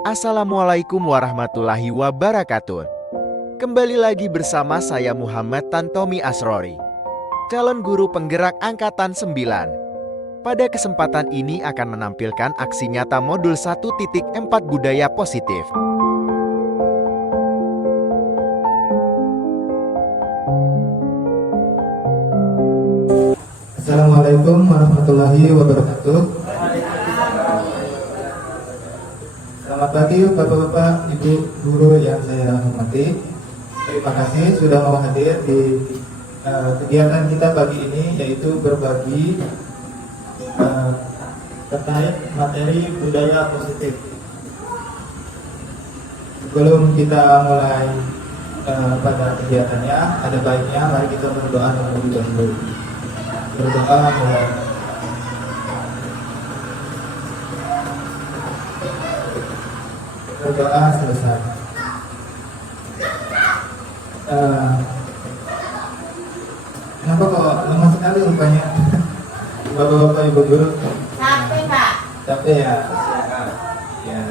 Assalamualaikum warahmatullahi wabarakatuh. Kembali lagi bersama saya Muhammad Tantomi Asrori, calon guru penggerak Angkatan 9. Pada kesempatan ini akan menampilkan aksi nyata modul 1.4 budaya positif. Assalamualaikum warahmatullahi wabarakatuh. Selamat pagi Bapak-bapak, Ibu guru yang saya hormati. Terima kasih sudah mau hadir di kegiatan kita pagi ini, yaitu berbagi terkait materi budaya positif. Sebelum kita mulai pada kegiatannya, ada baiknya mari kita berdoa terlebih dahulu. Berdoa mulai. Berdoa selesai. Kenapa kok lemah sekali rupanya? Bapak-bapak Ibu guru. Capek Pak. Capek ya? Ya,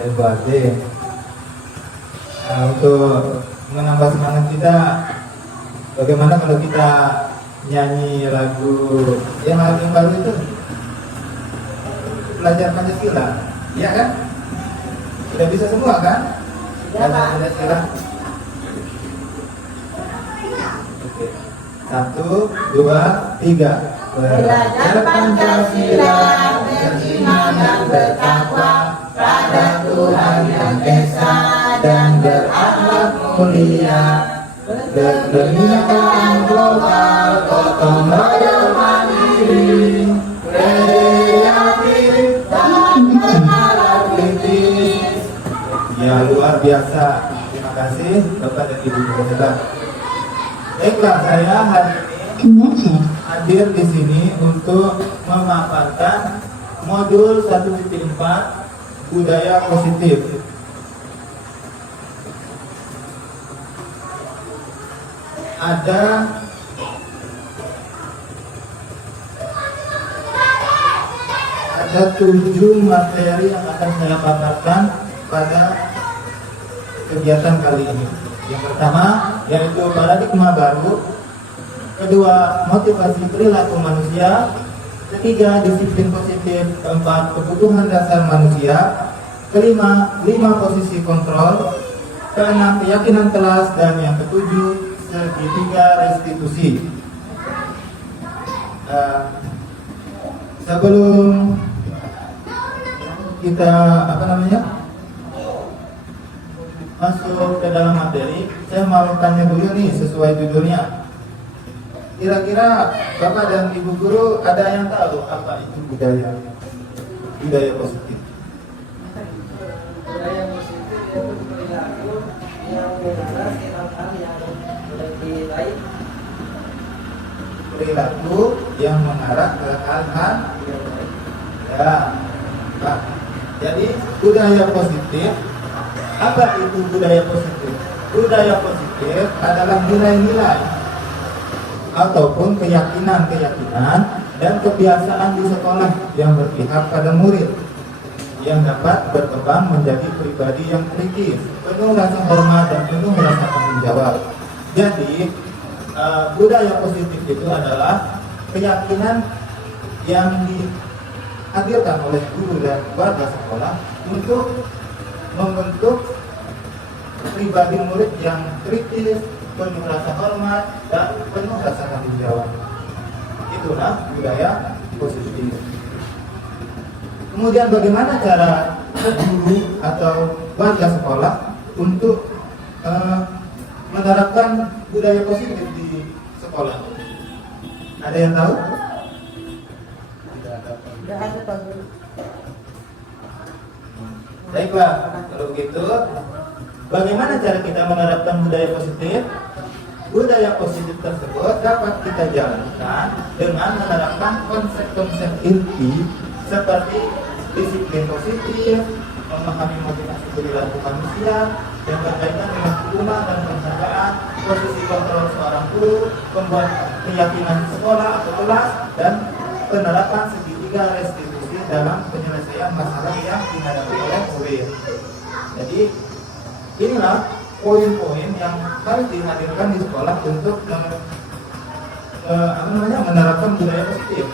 hebat deh. Untuk menambah semangat kita, bagaimana kalau kita nyanyi lagu yang baru itu, belajar Pancasila, iya kan? Sudah bisa semua kan? Sudah, Pak. Pancasila. Oke. 1, 2, 3. Belajar Pancasila, beriman dan bertakwa pada Tuhan yang Esa dan berakhlak mulia. Berkegiatan global, gotong royong mandiri, kreatif dan bernalar kritis. Ya, luar biasa. Terima kasih Bapak dan Ibu guru hebat. Baiklah, saya hari ini hadir di sini untuk memaparkan modul 1.4 budaya positif. Ada 7 materi yang akan saya paparkan pada kegiatan kali ini. Yang pertama yaitu paradigma baru, kedua motivasi perilaku manusia, ketiga disiplin positif, keempat kebutuhan dasar manusia, kelima 5 posisi kontrol, keenam keyakinan kelas, dan yang ketujuh segitiga restitusi. Sebelum kita masuk ke dalam materi, saya mau tanya dulu nih sesuai judulnya. Kira-kira Bapak dan Ibu guru ada yang tahu apa itu budaya positif? Budaya positif itu perilaku yang mengarah ke hal-hal yang lebih baik. Perilaku yang mengarah ke hal-hal ya, Pak. Jadi budaya positif, apa itu budaya positif? Budaya positif adalah nilai-nilai ataupun keyakinan-keyakinan dan kebiasaan di sekolah yang berpihak pada murid, yang dapat berkembang menjadi pribadi yang kritis, penuh rasa hormat dan penuh rasa tanggung jawab. Jadi budaya positif itu adalah keyakinan yang dihadirkan oleh guru dan warga sekolah untuk membentuk pribadi murid yang kritis, penuh rasa hormat dan penuh rasa tanggung jawab. Itulah budaya positif. Kemudian bagaimana cara guru atau warga sekolah untuk menerapkan budaya positif di sekolah? Ada yang tahu? Tidak ada. Sudah ada Pak Guru. Baiklah, kalau begitu, bagaimana cara kita menerapkan budaya positif? Budaya positif tersebut dapat kita jalankan dengan menerapkan konsep-konsep inti seperti disiplin positif, memahami motivasi perilaku manusia yang berkaitan dengan hukuman dan penghargaan, posisi kontrol seorang guru, pembuat keyakinan sekolah atau kelas, dan penerapan segitiga restitusi dalam penyelesaian masalah yang dihadapi oleh murid. Jadi inilah poin-poin yang harus dihadirkan di sekolah untuk menerapkan budaya positif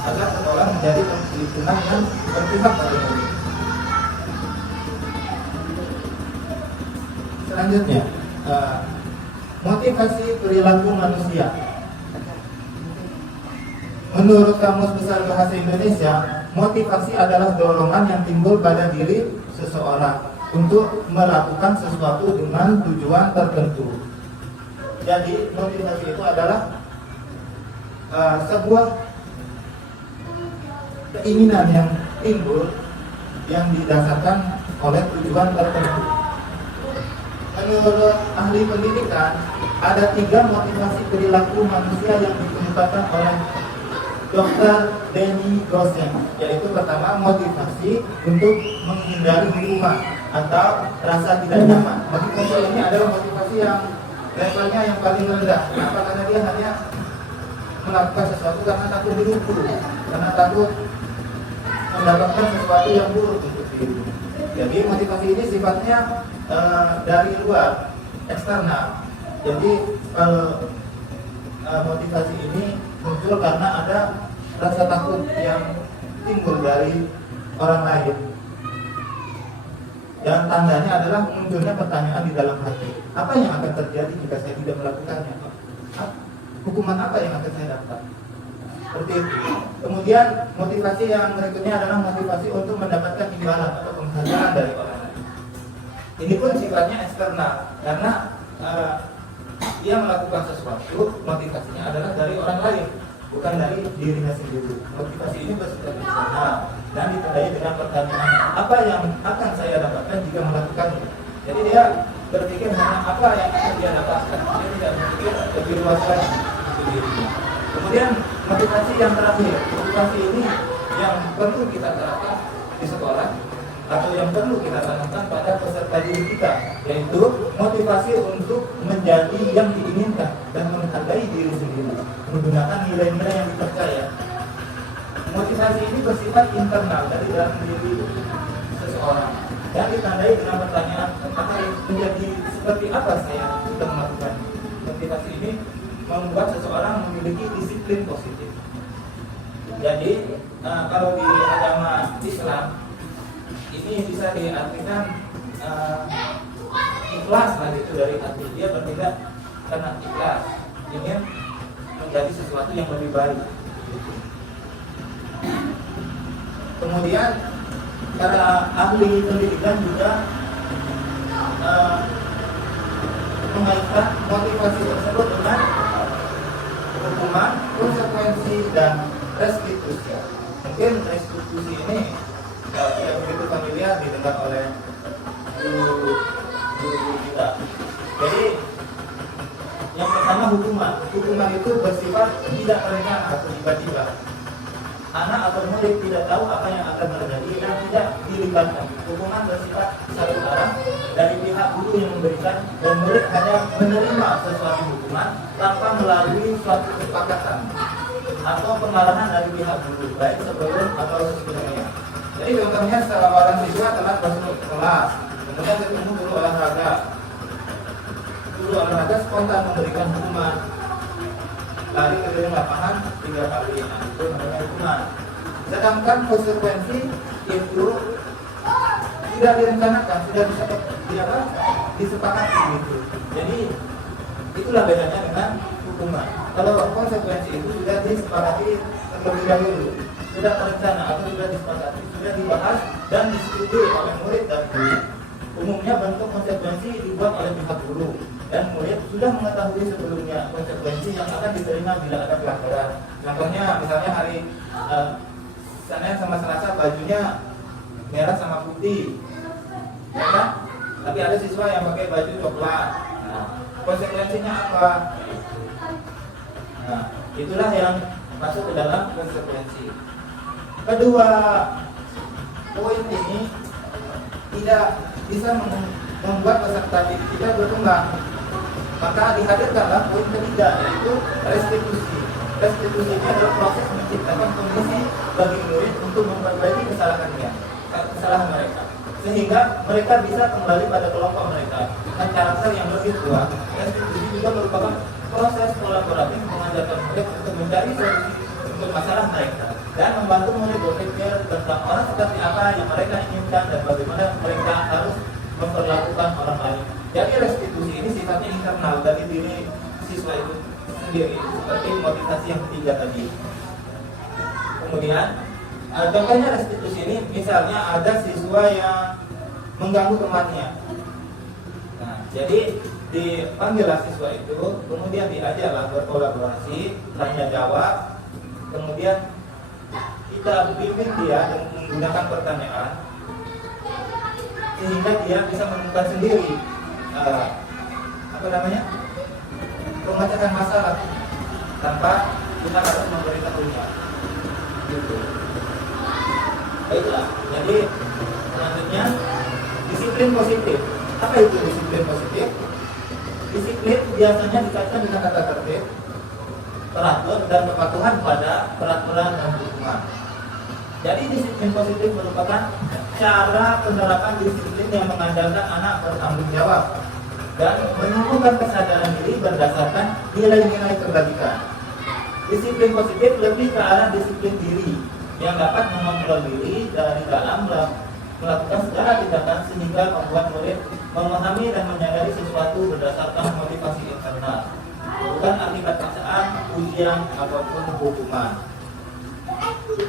agar sekolah menjadi lingkungan yang berpihak pada murid. Selanjutnya, motivasi perilaku manusia. Menurut Kamus Besar Bahasa Indonesia, motivasi adalah dorongan yang timbul pada diri seseorang untuk melakukan sesuatu dengan tujuan tertentu. Jadi motivasi itu adalah sebuah keinginan yang timbul yang didasarkan oleh tujuan tertentu. Menurut ahli pendidikan, ada 3 motivasi perilaku manusia yang dikemukakan oleh Dr. Denny Grossen, yaitu pertama motivasi untuk menghindari hukuman atau rasa tidak nyaman. Motivasi ini adalah motivasi yang levelnya yang paling rendah. Kenapa? Karena dia hanya melakukan sesuatu karena takut dihukum, karena takut mendapatkan sesuatu yang buruk untuk diri. Jadi motivasi ini sifatnya dari luar, eksternal. Jadi kalau motivasi ini muncul karena ada rasa takut yang timbul dari orang lain. Dan tandanya adalah munculnya pertanyaan di dalam hati. Apa yang akan terjadi jika saya tidak melakukannya? Hukuman apa yang akan saya dapat? Seperti itu. Kemudian motivasi yang berikutnya adalah motivasi untuk mendapatkan imbalan atau penghargaan dari orang lain. Ini pun sifatnya eksternal karena dia melakukan sesuatu, motivasinya adalah dari orang lain, bukan dari dirinya sendiri. Motivasi ini bersifat eksternal dan ditandai dengan pertanyaan, apa yang akan saya dapatkan jika melakukannya. Jadi dia berpikir hanya apa yang akan dia dapatkan, dia tidak berpikir lebih luas lagi untuk dirinya. Kemudian motivasi yang terakhir, motivasi ini yang perlu kita terapkan di sekolah atau yang perlu kita tanamkan pada peserta didik kita, yaitu motivasi untuk menjadi yang diinginkan dan menghargai diri sendiri menggunakan nilai-nilai yang dipercaya. Motivasi ini bersifat internal dari dalam diri seseorang dan ditandai dengan pertanyaan akan menjadi seperti apa saya jika melakukan. Motivasi ini membuat seseorang memiliki disiplin positif. Jadi kalau di agama Islam ini bisa diartikan ikhlas lah, itu dari hati. Dia bertindak karena ikhlas, ingin menjadi sesuatu yang lebih baik. Kemudian para ahli pendidikan juga mengaitkan motivasi tersebut dengan hukuman, konsekuensi, dan restitusi. Mungkin restitusi ini tidak begitu familiar didengar oleh guru kita. Jadi yang pertama hukuman. Hukuman itu bersifat tidak terencana atau tiba-tiba. Anak atau murid tidak tahu apa yang akan terjadi dan tidak dilibatkan. Hukuman bersifat satu arah dari pihak guru yang memberikan, dan murid hanya menerima sesuatu hukuman tanpa melalui suatu kesepakatan atau pengarahan dari pihak guru, baik sebelum atau sesudahnya. Jadi contohnya seorang siswa telah masuk kelas, kemudian ketemu guru olahraga. Guru olahraga spontan memberikan hukuman, lari ke dalam lapangan 3 kali, itu namanya hukuman. Sedangkan konsekuensi itu tidak direncanakan, sudah disepakati gitu. Jadi itulah bedanya dengan hukuman. Kalau konsekuensi itu sudah disepakati terlebih dahulu, sudah terencana atau sudah disepakati, sudah dibahas dan disetujui oleh murid dan guru. Umumnya bentuk konsekuensi dibuat oleh pihak guru dan murid sudah mengetahui sebelumnya konsekuensi yang akan diterima bila ada pelanggaran. Contohnya misalnya hari Senin sama Selasa bajunya merah sama putih, ya kan? Tapi ada siswa yang pakai baju coklat. Nah, konsekuensinya apa? Nah, itulah yang masuk ke dalam konsekuensi. Kedua poin ini tidak bisa membuat peserta didik kita berkembang. Maka dihadirkanlah poin ketiga, yaitu restitusi. Restitusi ini adalah proses menciptakan kondisi bagi murid untuk kesalahan mereka, sehingga mereka bisa kembali pada kelompok mereka dengan karakter yang lebih kuat. Restitusi juga merupakan proses kolaboratif mengajarkan murid untuk mencari solusi untuk masalah mereka dan membantu murid berpikir tentang orang seperti apa yang mereka inginkan dan bagaimana mereka harus memperlakukan orang lain. Jadi restitusi ini sifatnya internal dari diri siswa itu sendiri, seperti motivasi yang ketiga tadi. Kemudian contohnya restitusi ini, misalnya ada siswa yang mengganggu temannya. Nah, jadi dipanggillah siswa itu, kemudian diajarlah berkolaborasi, tanya jawab, kemudian kita bimbing dia dengan menggunakan pertanyaan, sehingga dia bisa menemukan sendiri pemecahan masalah tanpa kita harus memberitahunya. Gitu. Baiklah, jadi selanjutnya disiplin positif. Apa itu disiplin positif? Disiplin biasanya dikaitkan dengan tata tertib, teratur, dan kepatuhan pada peraturan dan hukuman. Jadi disiplin positif merupakan cara penerapan disiplin yang mengandalkan anak bertanggung jawab dan menumbuhkan kesadaran diri berdasarkan nilai-nilai kebaikan. Disiplin positif lebih ke arah disiplin diri yang dapat mengontrol diri dari dalam melakukan segala tindakan sehingga membuat murid memahami dan menyadari sesuatu berdasarkan motivasi internal, bukan akibat paksaan, ujian, ataupun hukuman.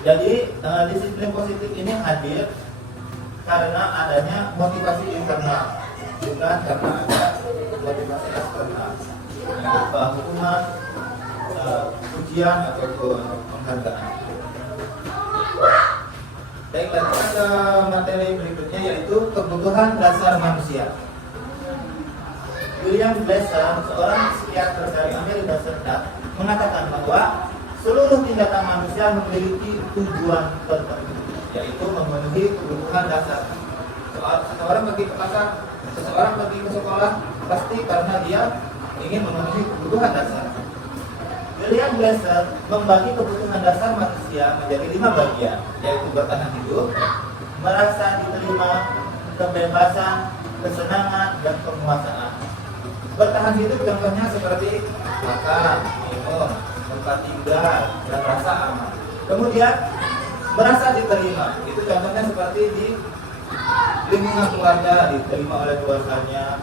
Jadi disiplin positif ini hadir karena adanya motivasi internal, bukan karena ada motivasi eksternal, berupa hukuman, ujian, ataupun penghargaan. Baiklah, kita ke materi berikutnya, yaitu kebutuhan dasar manusia. William Glasser, seorang psikiater dari Amerika Serikat, mengatakan bahwa seluruh tindakan manusia memiliki tujuan tertentu, yaitu memenuhi kebutuhan dasar. Seseorang pergi ke pasar, seseorang pergi ke sekolah, pasti karena dia ingin memenuhi kebutuhan dasar. William Glasser membagi kebutuhan dasar manusia menjadi 5 bagian, yaitu bertahan hidup, merasa diterima, kebebasan, kesenangan, dan penguasaan. Bertahan hidup contohnya seperti makan, minum, tempat tinggal, dan rasa aman. Kemudian merasa diterima, itu contohnya seperti di lingkungan keluarga, diterima oleh keluarganya,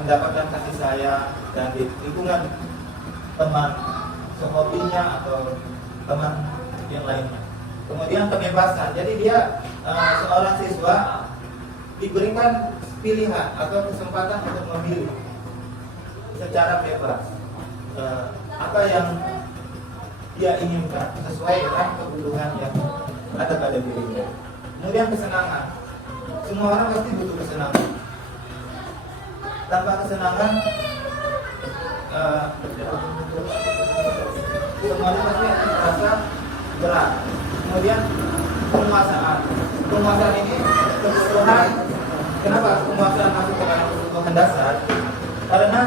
mendapatkan kasih sayang, dan di lingkungan teman sehobinya atau teman yang lainnya. Kemudian kebebasan, jadi dia seorang siswa diberikan pilihan atau kesempatan untuk memilih secara bebas apa yang dia inginkan sesuai dengan kebutuhan yang ada pada dirinya. Kemudian kesenangan, semua orang pasti butuh kesenangan. Tanpa kesenangan semuanya pasti akan terasa berat. Kemudian penguasaan ini kebutuhan. Kenapa penguasaan masuk ke dalam kebutuhan dasar? Karena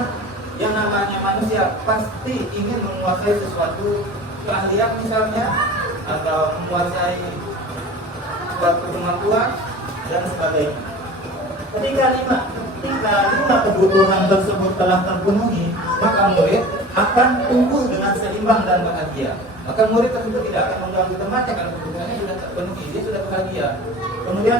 yang namanya manusia pasti ingin menguasai sesuatu keahlian misalnya, atau menguasai suatu kemampuan dan sebagainya. Ketika lima kebutuhan tersebut telah terpenuhi, maka murid akan tumbuh dengan seimbang dan bahagia. Maka murid tersebut tidak akan mengganggu temannya karena kebutuhannya sudah terpenuhi, dia sudah bahagia. Kemudian,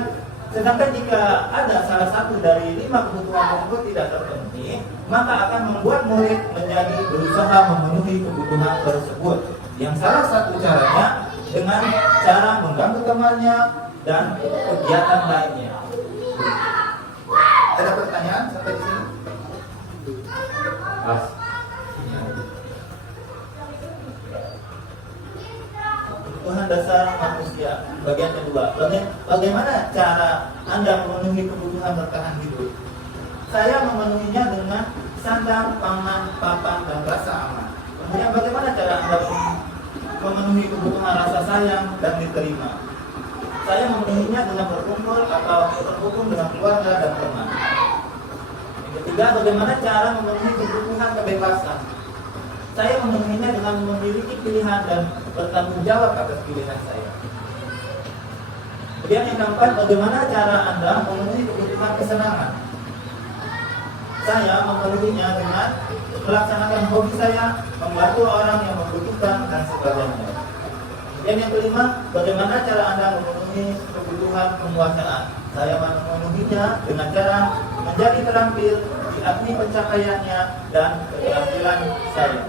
sedangkan jika ada salah satu dari 5 kebutuhan tersebut tidak terpenuhi, maka akan membuat murid menjadi berusaha memenuhi kebutuhan tersebut. Yang salah satu caranya dengan cara mengganggu temannya dan kegiatan lainnya. Ada pertanyaan sampai di sini? Pas. Kebutuhan dasar manusia bagian kedua. Bagaimana cara Anda memenuhi kebutuhan bertahan hidup? Saya memenuhinya dengan sandang, pangan, papan, dan rasa aman. Kemudian bagaimana cara Anda memenuhi kebutuhan rasa sayang dan diterima? Saya memenuhinya dengan berkumpul atau terhubung dengan keluarga dan teman. Yang ketiga, bagaimana cara memenuhi kebutuhan kebebasan? Saya memenuhinya dengan memiliki pilihan dan bertanggung jawab atas pilihan saya. Kemudian yang keempat, bagaimana cara Anda memenuhi kebutuhan kesenangan? Saya memenuhinya dengan melaksanakan hobi saya, membantu orang yang membutuhkan, dan sebagainya. Dan yang kelima, bagaimana cara Anda memenuhi kebutuhan penguasaan? Saya memenuhinya dengan cara menjadi terampil, diakui pencapaiannya, dan keterampilan saya.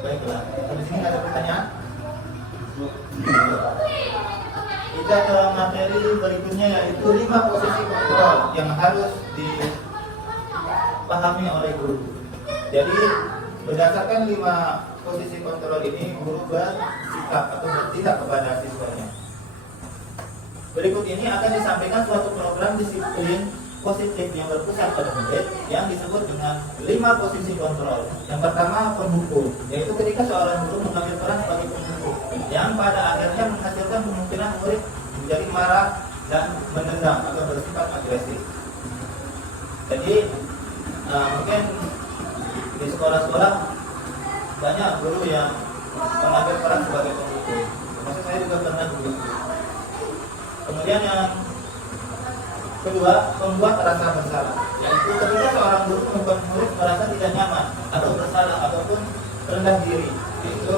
Baiklah, di sini ada pertanyaan? Kita ke materi berikutnya, yaitu 5 posisi kontrol yang harus dipahami oleh guru. Jadi berdasarkan 5 posisi kontrol ini, guru bersikap atau bertindak kepada siswanya. Berikut ini akan disampaikan suatu program disiplin positif yang berpusat pada murid yang disebut dengan 5 posisi kontrol. Yang pertama, pembuku, yaitu ketika seorang guru mengambil peran sebagai pembuku yang pada akhirnya menghasilkan kemungkinan murid menjadi marah dan menendang atau bersifat agresif. Jadi mungkin di sekolah-sekolah banyak guru yang mengambil peran sebagai pembuku. Maksud saya juga pernah begitu. Kemudian yang kedua, membuat rasa bersalah, yaitu ketika seorang guru membuat murid merasa tidak nyaman atau bersalah ataupun rendah diri. Itu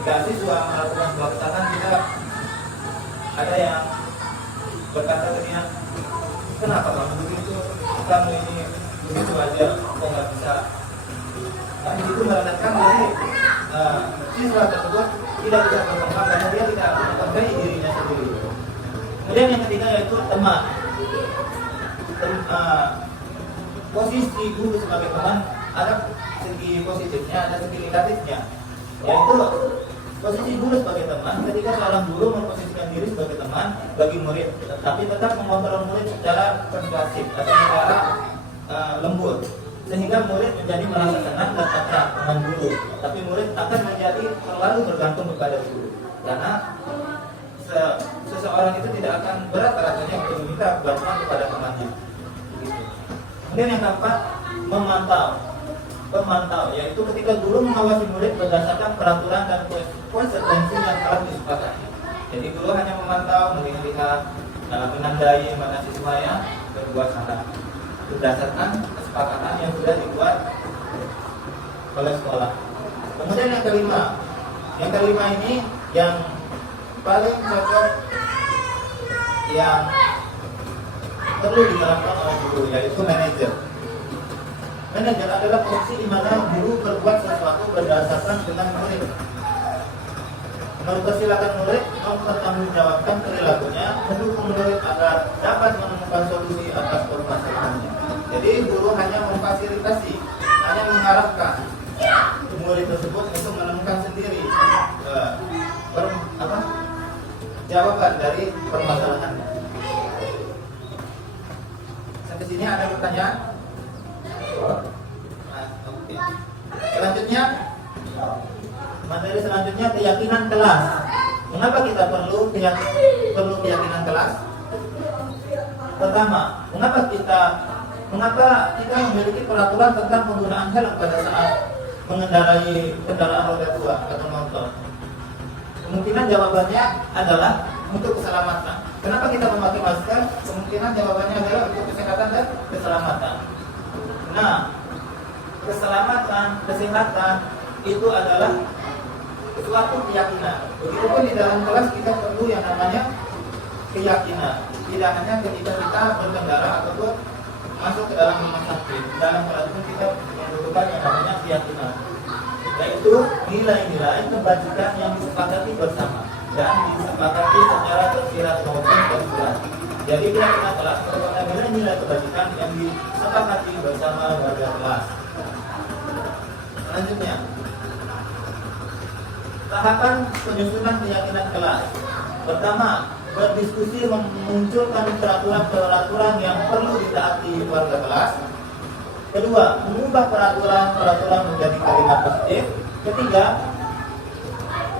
jika siswa melakukan sebuah kesalahan, kita ada yang berkata ke dia, kenapa kamu begitu? Kamu ini begitu aja, kok nggak bisa? Nah, itu merendahkan diri siswa tersebut tidak bisa berkembang karena dia tidak menghargai dirinya sendiri. Kemudian yang ketiga yaitu teman. Posisi guru sebagai teman ada segi positifnya, ada segi negatifnya. Yaitu posisi guru sebagai teman, ketika seorang guru memposisikan diri sebagai teman bagi murid, tapi tetap mengontrol murid secara persuasif atau secara lembut, sehingga murid menjadi merasa senang dan akrab dengan guru, tapi murid akan menjadi terlalu bergantung kepada guru, karena seseorang itu tidak akan berat rasanya untuk meminta bantuan kepada temannya. Begitu. Kemudian yang keempat, memantau, yaitu ketika guru mengawasi murid berdasarkan peraturan dan konsekuensi yang telah disepakati. Jadi guru hanya memantau, melihat, menandai mana siswa yang berbuat salah berdasarkan kesepakatan yang sudah dibuat oleh sekolah. Kemudian yang kelima ini yang paling cocok, yang perlu diterapkan oleh guru, yaitu manajer. Manajer adalah posisi di mana guru berbuat sesuatu berdasarkan dengan murid, mempersilahkan murid mempertanggungjawabkan perilakunya, mendukung murid agar dapat menemukan solusi atas permasalahannya. Jadi guru hanya memfasilitasi, hanya mengarahkan murid tersebut untuk menemukan sendiri jawaban dari permasalahannya. Sampai sini ada pertanyaan? Oke. Selanjutnya, materi selanjutnya keyakinan kelas. Mengapa kita perlu keyakinan kelas? Pertama, mengapa kita memiliki peraturan tentang penggunaan helm pada saat mengendarai kendaraan roda 2 atau motor? Kemungkinan jawabannya adalah untuk keselamatan. Kenapa kita memakai masker? Kemungkinan jawabannya adalah untuk kesehatan dan keselamatan. Nah, keselamatan, kesehatan itu adalah suatu keyakinan. Begitupun di dalam kelas kita perlu yang namanya keyakinan. Tidak hanya ketika kita berkendara ataupun masuk ke dalam rumah sakit. Dalam kelas pun kita membutuhkan yang namanya keyakinan, yaitu nilai-nilai kebajikan yang disepakati bersama dan disepakati secara tersirat maupun tersurat. Jadi keyakinan kelas merupakan nilai-nilai kebajikan yang disepakati bersama warga kelas. Selanjutnya, tahapan penyusunan keyakinan kelas. Pertama, berdiskusi memunculkan peraturan-peraturan yang perlu ditaati warga kelas. Kedua, mengubah peraturan-peraturan menjadi kalimat positif. Ketiga,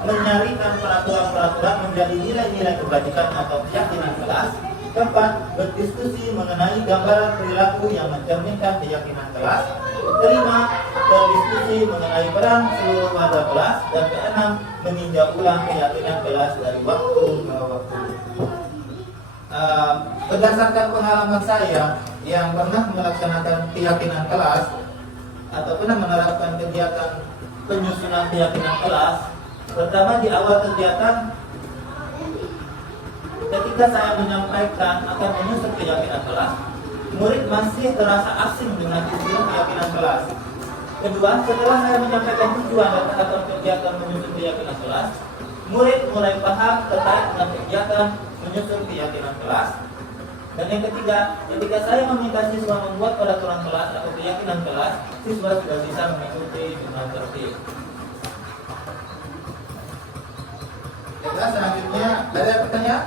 menyarikan peraturan-peraturan menjadi nilai-nilai kebajikan atau keyakinan kelas. Keempat, berdiskusi mengenai gambaran perilaku yang mencerminkan keyakinan kelas. Kelima, berdiskusi mengenai peran seluruh mata kelas. Dan keenam, meninjau ulang keyakinan kelas dari waktu ke waktu. Berdasarkan pengalaman saya yang pernah melaksanakan keyakinan kelas atau pernah menerapkan kegiatan penyusunan keyakinan kelas, pertama di awal kegiatan, ketika saya menyampaikan akan menyusun keyakinan kelas, murid masih terasa asing dengan istilah keyakinan kelas. Kedua, setelah saya menyampaikan tujuan dan tahapan kegiatan menyusun keyakinan kelas, murid mulai paham terkait dengan kegiatan menyusun keyakinan kelas. Dan yang ketiga, ketika saya meminta siswa membuat peraturan kelas atau keyakinan kelas, siswa sudah bisa mengikuti dengan tertib. Selanjutnya, ada pertanyaan?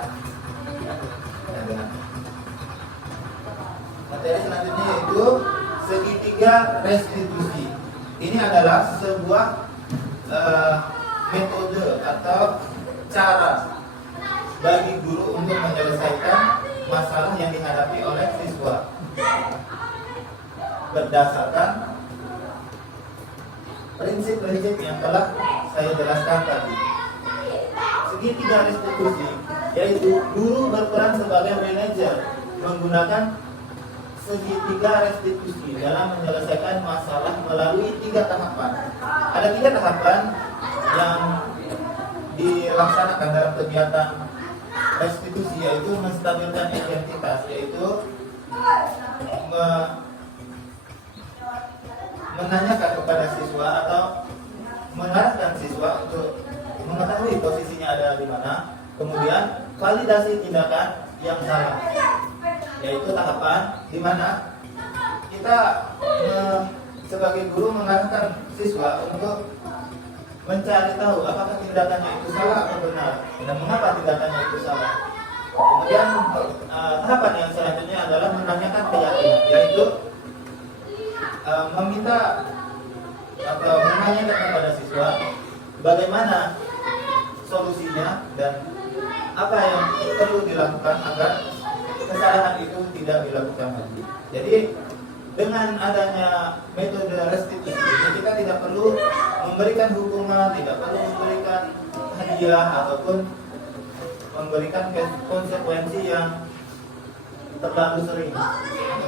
Materi selanjutnya yaitu segitiga restitusi. Ini adalah sebuah metode atau cara bagi guru untuk menyelesaikan masalah yang dihadapi oleh siswa berdasarkan prinsip-prinsip yang telah saya jelaskan tadi. Segitiga restitusi yaitu guru berperan sebagai manajer menggunakan segitiga restitusi dalam menyelesaikan masalah melalui 3 tahapan. Ada 3 tahapan yang dilaksanakan dalam kegiatan restitusi, yaitu menstabilkan identitas, yaitu menanyakan kepada siswa atau mengarahkan siswa untuk mengetahui posisinya ada di mana. Kemudian validasi tindakan yang salah, yaitu tahapan di mana kita sebagai guru mengarahkan siswa untuk mencari tahu apakah tindakannya itu salah atau benar dan mengapa tindakannya itu salah. Kemudian tahapan yang selanjutnya adalah menanyakan keyakinan, yaitu meminta atau menanyakan kepada siswa bagaimana solusinya dan apa yang perlu dilakukan agar kesalahan itu tidak dilakukan lagi. Jadi dengan adanya metode restitusi ini, kita tidak perlu memberikan hukuman, tidak perlu memberikan hadiah ataupun memberikan konsekuensi yang terlalu sering.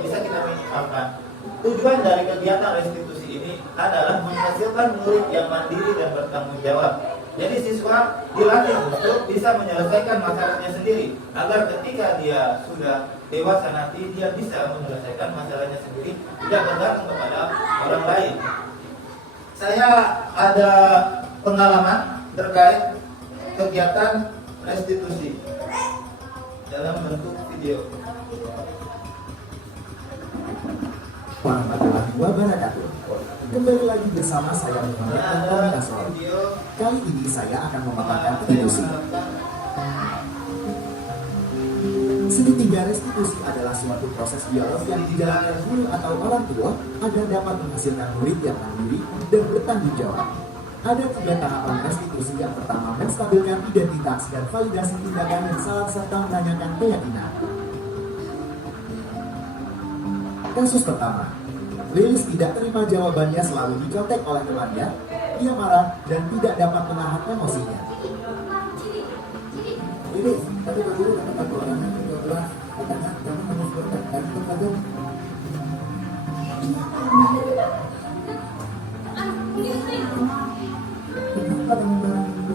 Bisa kita minimalkan. Tujuan dari kegiatan restitusi ini adalah menghasilkan murid yang mandiri dan bertanggung jawab. Jadi siswa dilatih untuk bisa menyelesaikan masalahnya sendiri, agar ketika dia sudah dewasa nanti dia bisa menyelesaikan masalahnya sendiri, tidak bergantung kepada orang lain. Saya ada pengalaman terkait kegiatan restitusi dalam bentuk video. Warahmatullahi wabarakatuh. Kembali lagi bersama saya Muhammad Tantomi Asrori. Kali ini saya akan memaparkan restitusi. Segitiga restitusi adalah suatu proses dialog yang dijalankan guru atau orang tua agar dapat menghasilkan murid yang mandiri dan bertanggung jawab. Ada 3 tahapan restitusi. Yang pertama, menstabilkan identitas dan validasi tindakan yang salah serta menanyakan keyakinan. Kasus pertama, Lilis tidak terima jawabannya, selalu dicontek oleh temannya. Ia marah dan tidak dapat menahan emosinya. Lilis, tapi guru dapat orangnya ke-12, katanya kamu harus bertekad kepada kenapa dengan barang itu?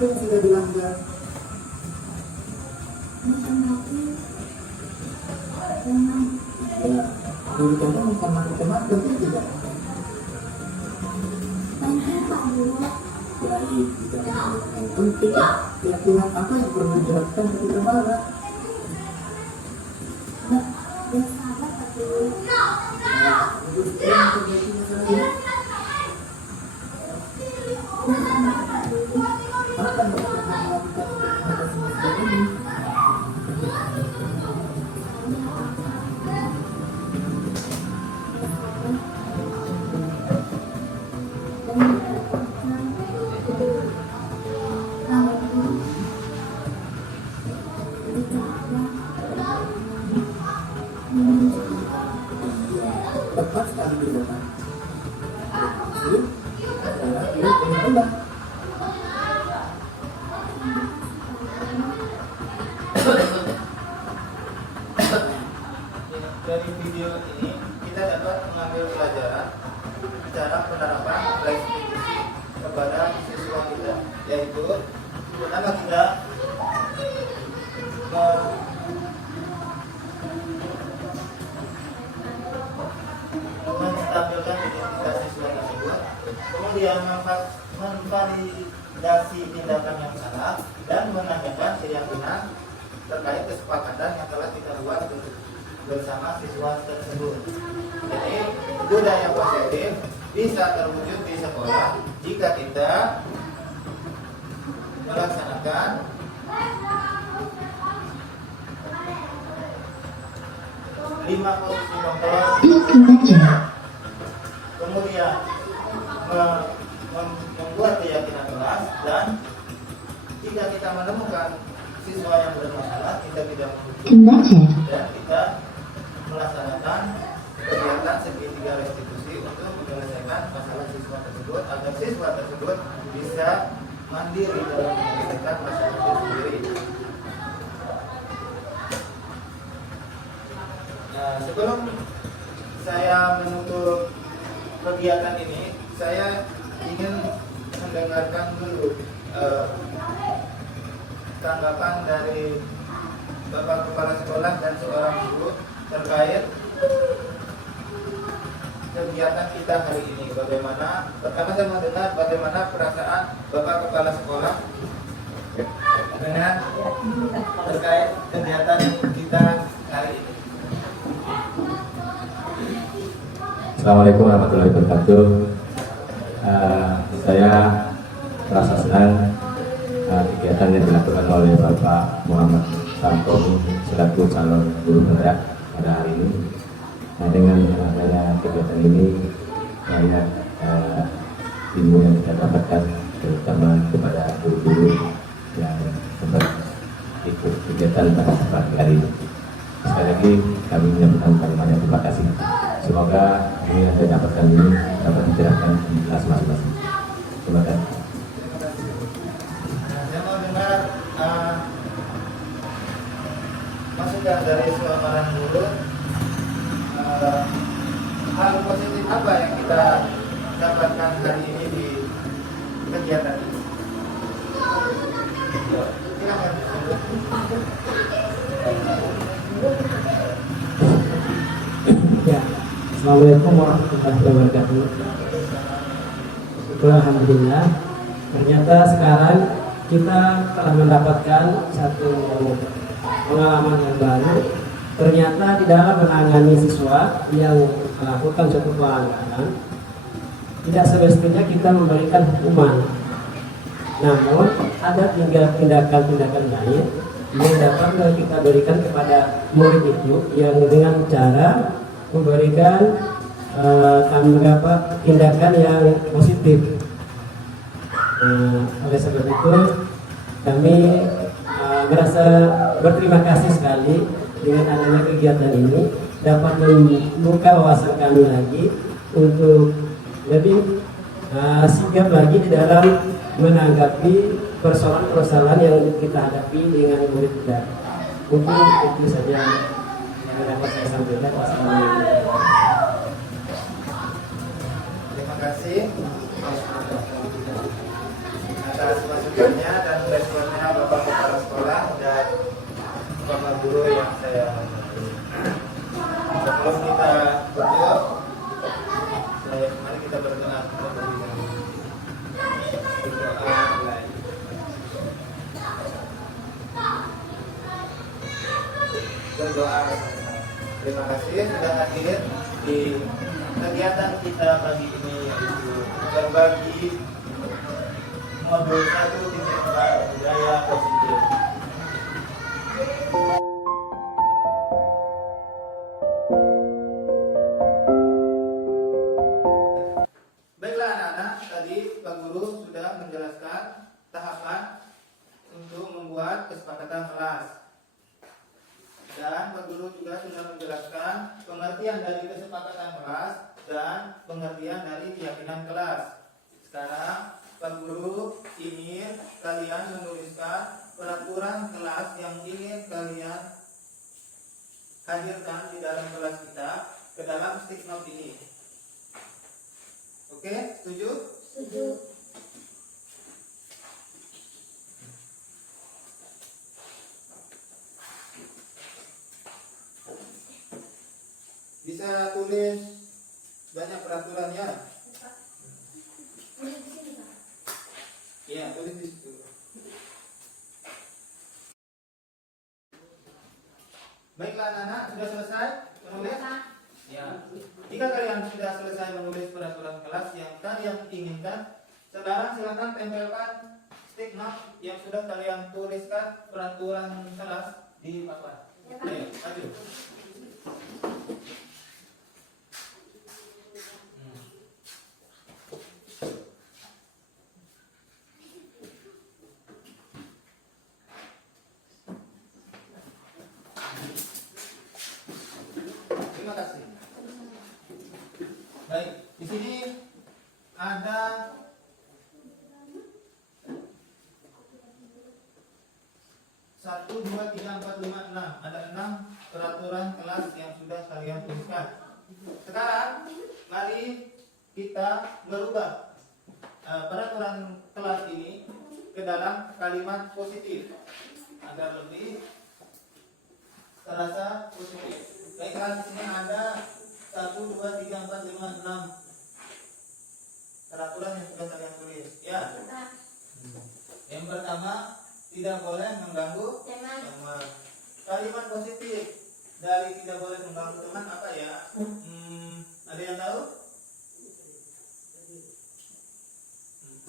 apa yang sudah dilanggar? Ya, guru kamu menghormati teman, betul tidak? Baik, tidak yang penting keyakinan apa yang perlu dijelaskan ketika marah. Tepat sekali dilakukan. Dari video ini kita dapat mengambil pelajaran cara penerapan life skills kepada siswa kita, yaitu pertama kita menstabilkan identitas siswa tersebut, kemudian memvalidasi tindakan yang salah dan menanyakan keyakinan terkait kesepakatan yang telah kita buat bersama siswa tersebut. Jadi budaya positif bisa terwujud di sekolah jika kita melaksanakan lima posisi kontrol, kemudian membuat keyakinan kelas, dan jika kita menemukan siswa yang bermasalah kita tidak menghukum dan kita melaksanakan kegiatan segitiga restitusi untuk menyelesaikan masalah siswa tersebut agar siswa tersebut bisa mandiri dalam menyelesaikan masalah itu sendiri. Nah, sebelum saya menutup kegiatan ini, saya ingin mendengarkan dulu tanggapan dari Bapak Kepala Sekolah dan seorang guru terkait kegiatan kita hari ini. Bagaimana? Pertama saya mau dengar bagaimana perasaan Bapak Kepala Sekolah dengan terkait kegiatan kita hari ini. Assalamualaikum warahmatullahi wabarakatuh. Saya merasa senang kegiatan yang dilakukan oleh Bapak Muhammad Tantomi selaku calon guru penggerak pada hari ini. Nah, dengan adanya kegiatan ini banyak ilmu yang kita dapatkan, terutama kepada guru-guru yang sempat ikut kegiatan pada pagi hari ini. Sekali lagi kami menyampaikan banyak terima kasih. Semoga ini yang saya dapatkan ini dapat diterapkan di kelas masing-masing. Terima kasih. Saya mau dengar masukan dari seorang guru, hal positif apa yang kita dapatkan hari ini di kegiatan ini. Silakan. Ya, Assalamualaikum warahmatullahi wabarakatuh. Alhamdulillah, ternyata sekarang kita telah mendapatkan satu pengalaman yang baru. Ternyata di dalam menangani siswa yang melakukan suatu pelanggaran, tidak semestinya kita memberikan hukuman. Namun ada tindakan-tindakan lain yang dapat kita berikan kepada murid itu, yang dengan cara memberikan tindakan yang positif. Oleh sebab itu kami merasa berterima kasih sekali dengan adanya kegiatan ini, dapat membuka wawasan kami lagi untuk lebih sigap lagi di dalam menanggapi persoalan-persoalan yang kita hadapi dengan murid kita. Mungkin itu saja yang dapat saya sampaikan. Wassalamualaikum. Terima kasih atas masukannya dan kita berdoa. Mari kita berdoa. Berdoa mulai. Berdoa. Terima kasih sudah hadir di kegiatan kita pagi ini, yaitu berbagi modul 1.4 budaya positif. Baiklah anak-anak, tadi Pak Guru sudah menjelaskan tahapan untuk membuat kesepakatan kelas. Dan Pak Guru juga sudah menjelaskan pengertian dari kesepakatan kelas dan pengertian dari keyakinan kelas. Sekarang Pak Guru ingin kalian menuliskan peraturan kelas yang ingin kalian hadirkan di dalam kelas kita ke dalam stick note ini. Oke, setuju? Setuju. Bisa tulis banyak peraturan ya? Tulis di sini, Pak. Iya, tulis di situ. Baiklah anak-anak, sudah selesai menulis? Ya. Jika kalian sudah selesai menulis peraturan kelas yang kalian inginkan, sekarang silakan tempelkan stick note yang sudah kalian tuliskan peraturan kelas di papan. Ayo, maju. Terima kasih. Baik, di sini ada 1, 2, 3, 4, 5, 6. Ada 6 peraturan kelas yang sudah kalian tuliskan. Sekarang mari kita merubah peraturan kelas ini ke dalam kalimat positif agar lebih terasa positif. Baiklah, di sini ada 1, 2, 3, 4, 5, 6 peraturan yang sudah kalian tulis. Ya. Yang pertama, tidak boleh mengganggu teman. Kalimat positif dari tidak boleh mengganggu teman apa ya? Ada yang tahu?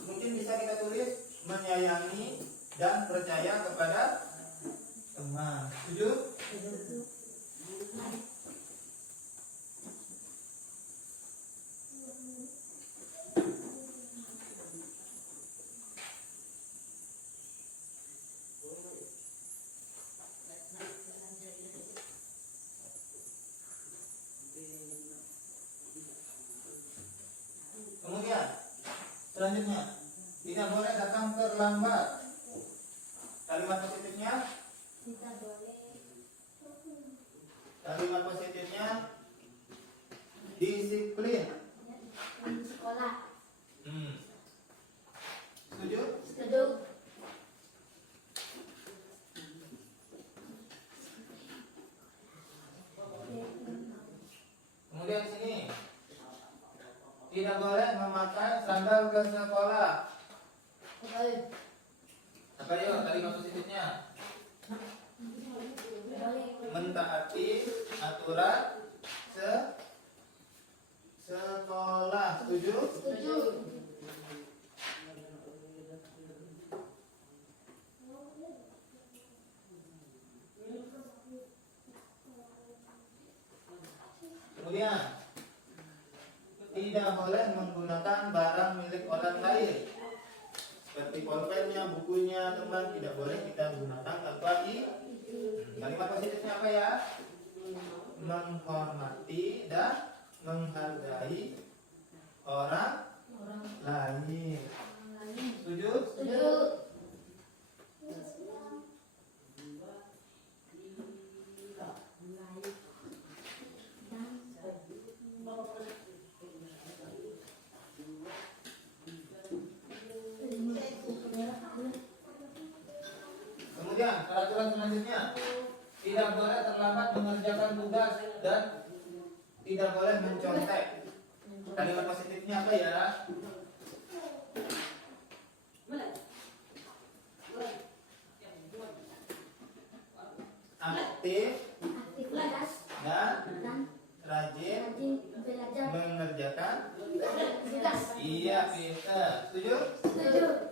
Mungkin bisa kita tulis menyayangi dan percaya kepada teman. Setuju? Kemudian selanjutnya, tidak boleh datang terlambat. Kalimat positifnya? Tidak boleh. Kalimat positifnya disiplin. Di sekolah. Setuju? Setuju. Kemudian sini, tidak boleh memakai sandal ke sekolah. Apa yuk kalimat positifnya? Mentaati aturan sekolah. Setuju? Setuju. Kemudian tidak boleh menggunakan barang milik orang lain seperti pulpennya, bukunya teman, tidak boleh kita gunakan tanpa kalimat positifnya apa ya? Menghormati dan menghargai orang lain. Setuju? Setuju. Kemudian peraturan selanjutnya, tidak boleh terlambat mengerjakan tugas dan tidak boleh mencontek. Kalimat positifnya apa ya? Aktif Aktivitas dan dan rajin rajin belajar mengerjakan. tugas. Iya, pintar. Setuju? Setuju.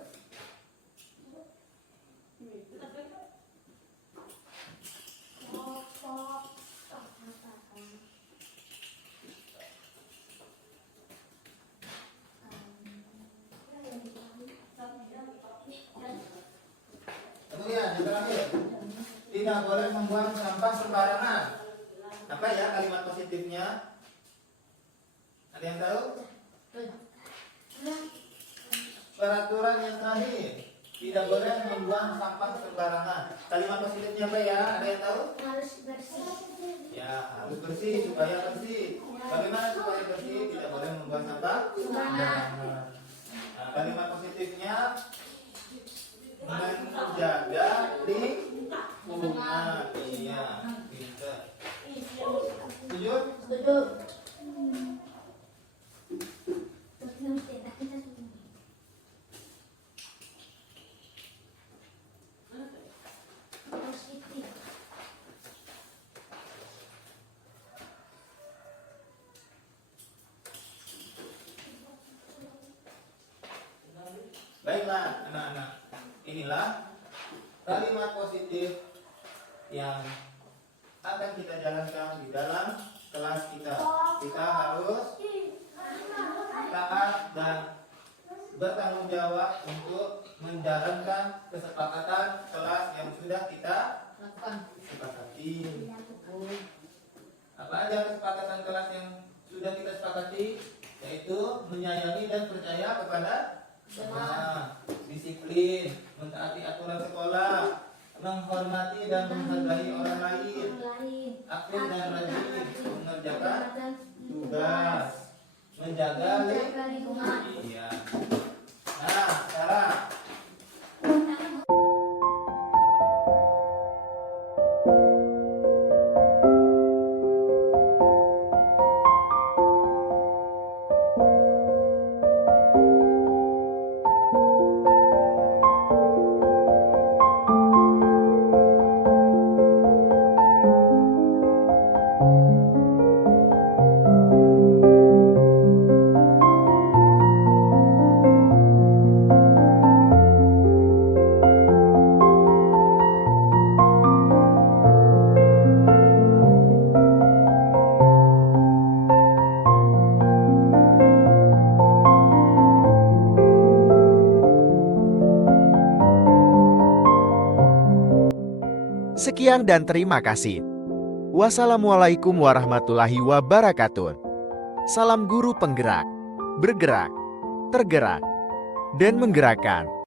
Kemudian yang terakhir, tidak boleh membuang sampah sembarangan. Apa ya kalimat positifnya? Ada yang tahu? Peraturan yang terakhir, tidak boleh membuang sampah sembarangan. Kalimat positifnya apa ya? Ada yang tahu? Harus bersih. Ya, harus bersih supaya bersih. Bagaimana supaya bersih? Tidak boleh membuang sampah sembarangan. Nah, kalimat positifnya menjaga lingkungan. Iya, pintar. Setuju? Setuju. Positif. Baiklah, anak-anak. Inilah kalimat positif yang akan kita jalankan di dalam kelas kita. Kita harus taat dan bertanggung jawab untuk menjalankan kesepakatan kelas yang sudah kita sepakati. Apa aja kesepakatan kelas yang sudah kita sepakati? Yaitu menyayangi dan percaya kepada disiplin, mentaati aturan sekolah, menghormati dan menghargai orang lain, aktif dan rajin mengerjakan tugas, menjaga lingkungan. Iya. Nah, sekarang Sekian dan terima kasih. Wassalamualaikum warahmatullahi wabarakatuh. Salam guru penggerak, bergerak, tergerak, dan menggerakkan.